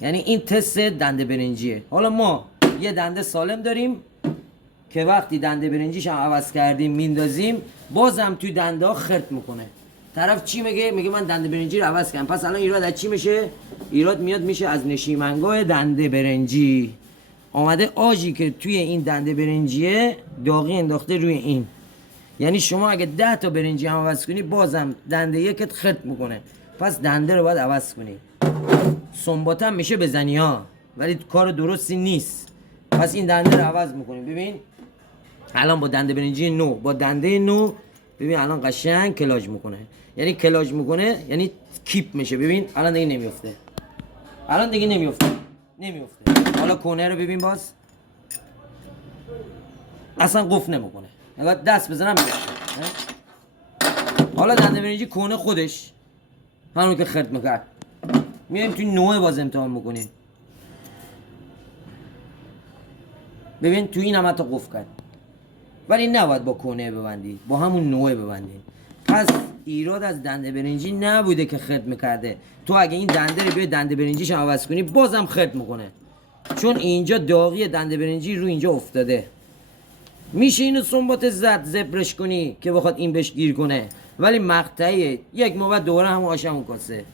یعنی این تست دنده برنجیه. حالا ما یه دنده سالم داریم که وقتی دنده برنجیش هم عوض کردیم میندازیم بازم توی دنده ها خرد میکنه. طرف چی میگه؟ میگه من دنده برنجی رو عوض کردم. پس الان ایراد از چی میشه؟ ایراد میشه از نشیمنگاه دنده برنجی. آمده آجی که توی این دنده برنجیه داغی انداخته روی این. یعنی شما اگه 10 تا برنجی هم عوض کنی بازم دنده یکت خرد میکنه. پس دنده رو باید عوض کنی. سنبات هم میشه بزنی ها، ولی کار درستی نیست. پس این دنده رو عوض میکنیم. ببین الان با دنده برنجی نو، با دنده نو ببین الان قشنگ کلاژ میکنه. یعنی کلاژ میکنه یعنی کیپ میشه. ببین الان دیگه نمیفته. الان دیگه نمیفته. حالا کونه رو ببین باز اصلا قفل نمیکنه. اگه دست بزنم میفته. حالا دنده برنجی کونه خودش همون که خرد میکرد میایم توی نوع باز امتحان میکنیم. ببین توی این هم حتی قفل کرد، ولی نباید با کونه ببندی، با همون نوعه ببندی. پس ایراد از دنده برنجی نبوده که خرد میکرده. تو اگه این دنده رو بیای دنده برنجیش هم عوض کنی بازم خرد میکنه، چون اینجا داغی دنده برنجی رو اینجا افتاده. میشه اینو سنبات زد زبرش کنی که بخواد این بهش گیر کنه، ولی مقطعی یک موقع دوره همون آش همون کاسه.